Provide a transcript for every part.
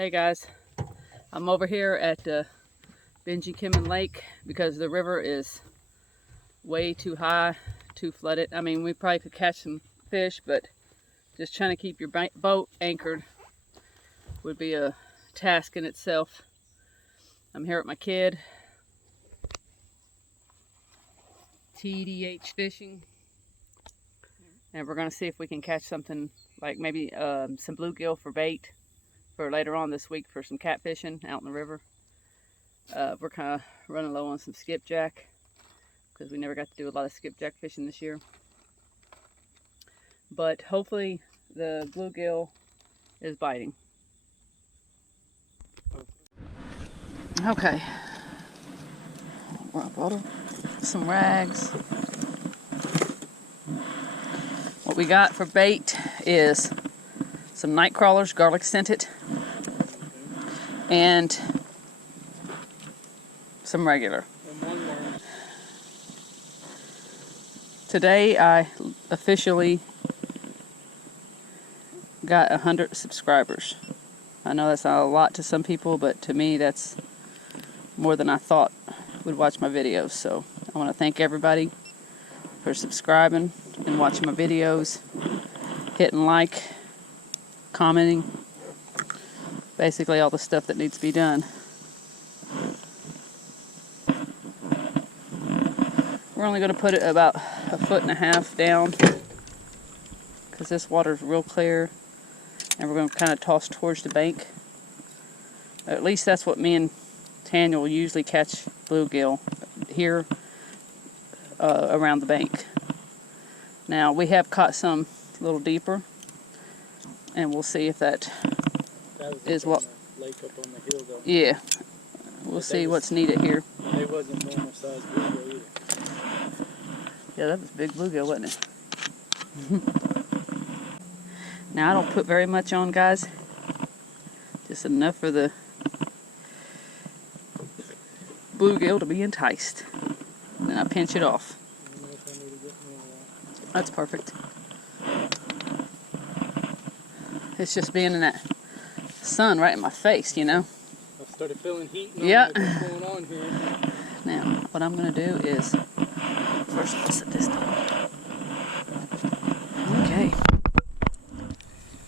Hey guys, I'm over here at Benji Lake because the river is way too high, too flooded. I mean, we probably could catch some fish, but just trying to keep your boat anchored would be a task in itself. I'm here with my kid, TDH fishing, and we're gonna see if we can catch something like maybe some bluegill for bait for later on this week for some catfishing out in the river. We're kind of running low on some skipjack because we never got to do a lot of skipjack fishing this year. But hopefully the bluegill is biting. Okay. Bottle, some rags. What we got for bait is some night crawlers, garlic scented, and some regular. Today I officially got 100 subscribers. I know that's not a lot to some people, but to me that's more than I thought would watch my videos. So I want to thank everybody for subscribing and watching my videos, hitting like, commenting, basically all the stuff that needs to be done. We're only going to put it about 1.5 feet down because this water is real clear, and we're going to kind of toss towards the bank. At least that's what me and Tanya will usually catch bluegill here around the bank. Now we have caught some a little deeper, and we'll see if that is what. Lake up on the hill, though. Yeah, we'll see what's needed here. They wasn't normal size bluegill either. Yeah, that was big bluegill, wasn't it? Now I don't put very much on, guys. Just enough for the bluegill to be enticed. And then I pinch it off. That's perfect. It's just being in that sun right in my face, you know. I started feeling heat. Yeah. What's going on here? Now, what I'm going to do is first set this down. Okay.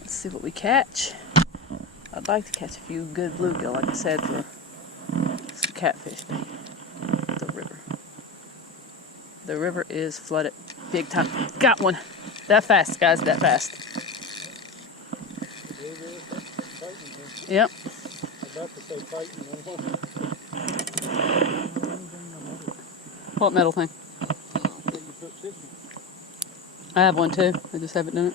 Let's see what we catch. I'd like to catch a few good bluegill, like I said, for some catfish bait. The river is flooded big time. Got one. That fast, guys, that fast. Yep. About to say fighting. What metal thing? I have one too. I just haven't done it.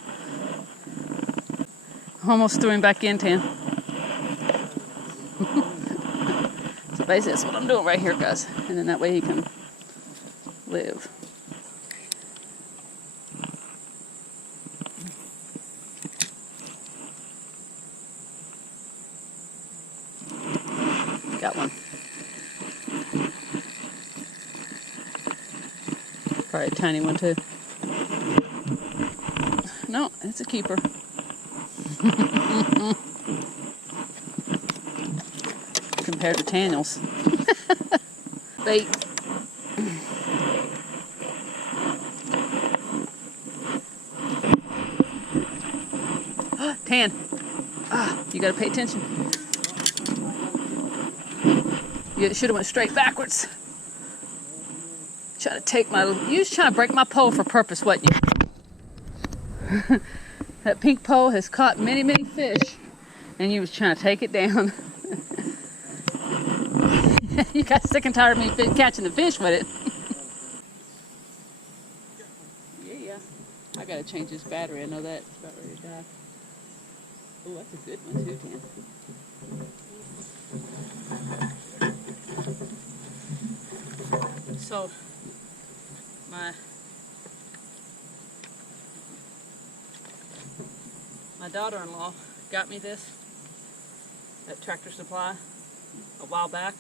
Almost threw him back in, Tan. So basically that's what I'm doing right here, guys. And then that way he can live. Got one. Probably a tiny one too. No, it's a keeper. Compared to Daniel's. Bait. Tan. You gotta pay attention. You should have went straight backwards. Trying to take my. You was trying to break my pole for purpose, wasn't you? That pink pole has caught many, many fish, and you was trying to take it down. You got sick and tired of me catching the fish with it. Yeah. I gotta change this battery. I know that. It's about ready to die. Oh, that's a good one too, Tan. So, my daughter-in-law got me this at Tractor Supply a while back,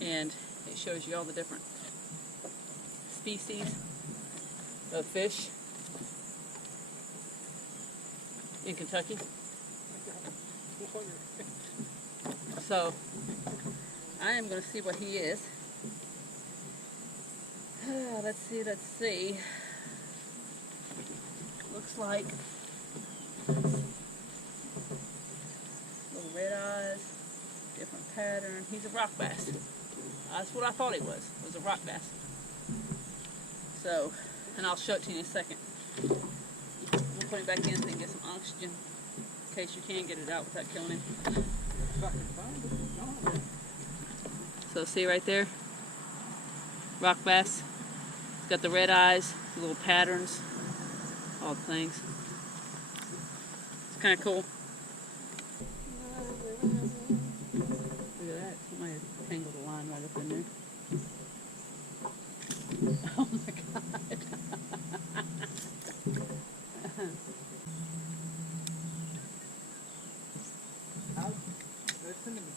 and it shows you all the different species of fish in Kentucky. So I am going to see what he is. Let's see, let's see. Looks like little red eyes, different pattern. He's a rock bass. That's what I thought he was a rock bass. So, and I'll show it to you in a second. We'll put him back in so he can get some oxygen in case you can get it out without killing him. So see right there? Rock bass. It's got the red eyes, the little patterns, all the things. It's kind of cool. Look at that. Somebody tangled a line right up in there. Oh my God. Listen to me.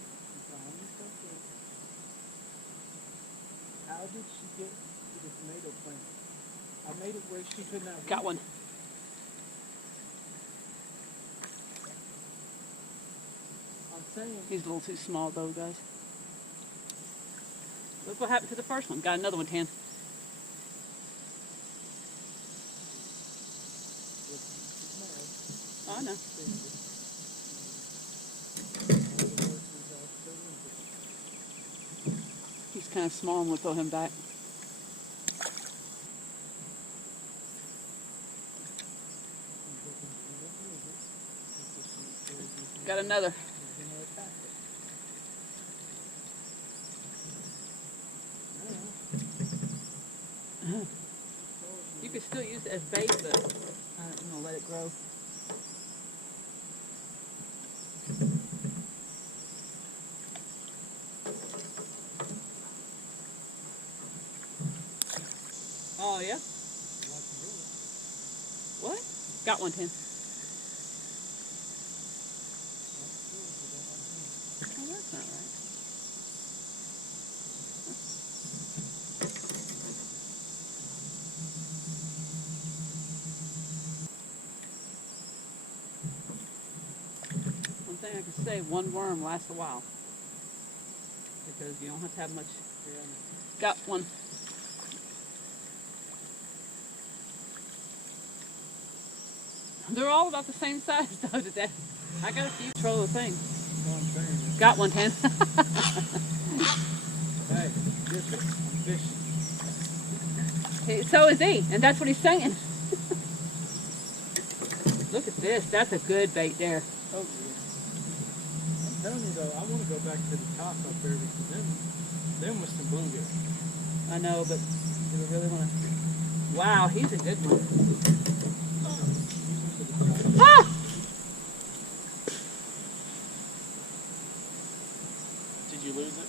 How did she get to the tomato plant? I made it where she could not reach. Got one. I'm saying. He's a little too small though, guys. Look what happened to the first one. Got another one, Tan. Oh, I know. He's kind of small and we'll throw him back. Got another. You could still use it as bait, but I'm gonna let it grow. Oh yeah? What? Got one, Tim. Oh, that's not right. One thing I can say, one worm lasts a while. Because you don't have to have much. Got one. They're all about the same size though today. I got a few. Control the thing. Got one, Tan. Hey, listen, I'm fishing. So is he, and that's what he's saying. Look at this. That's a good bait there. Oh, yeah. I'm telling you though, I want to go back to the top up there because them was some bluegill. I know, but do we really want to? Wow, he's a good one. Ah! Did you lose it?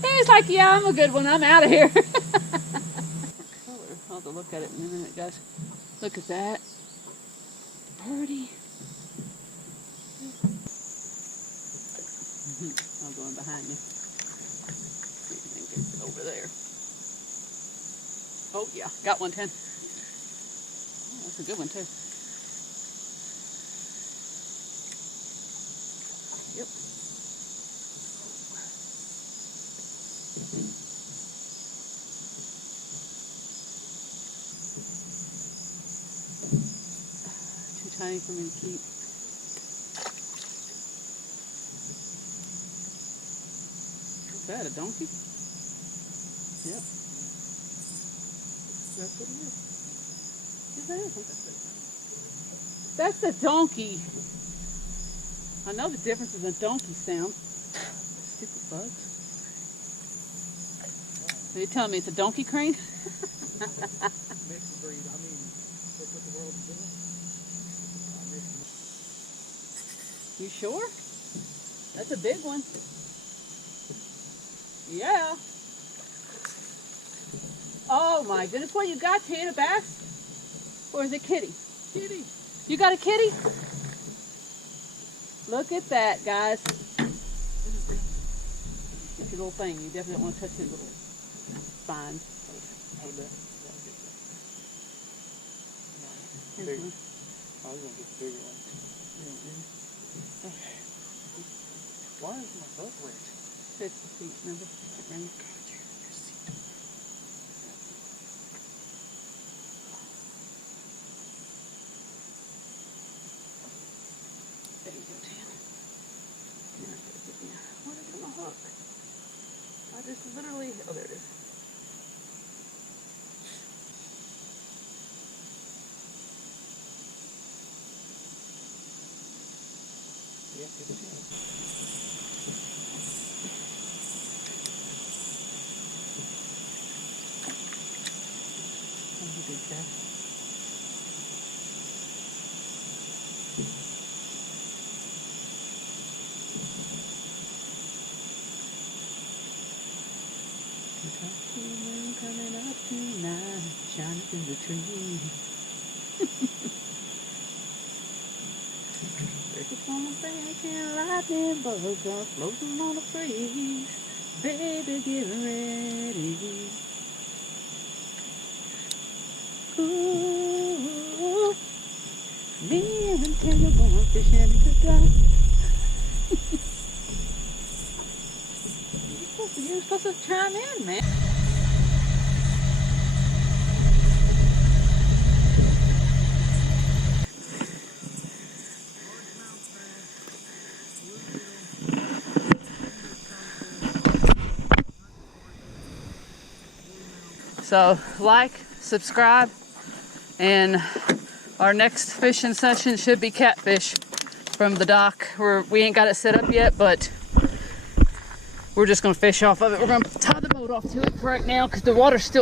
He's like, yeah, I'm a good one. I'm out of here. Color. I'll have to look at it in a minute, guys. Look at that. Birdie. I'll go in behind you. See if we can get it over there. Oh, yeah. Got one, 10. Oh, that's a good one, too. Yep. Too tiny for me to keep. What's that, a donkey? Yep. That's what it is. That's a donkey. I know the difference in a donkey sound. Stupid bugs. Are you telling me it's a donkey crane? Mixed breed. I mean, look what the world is doing. You sure? That's a big one. Yeah. Oh my goodness, what you got, Tan, a bass? Or is it kitty? Kitty. You got a kitty? Look at that, guys. It's your little thing. You definitely don't want to touch his little spine. Here's one. I was gonna get the bigger one. Okay. Why is my butt wet? It's the feet, remember? It rained. There you go, Tan. Where did I get my hook? I just literally, oh, there it is. Yeah, good job. Oh, you did that. Moon coming up tonight, shining through the trees. Crickets on the bank and lightning bugs are floating on the breeze. Baby, get ready. Ooh, me and Tina going fishing in the dark. You're supposed to chime in, man. So, like, subscribe, and our next fishing session should be catfish from the dock. We ain't got it set up yet, but we're just gonna fish off of it. We're gonna tie the boat off to it right now because the water's still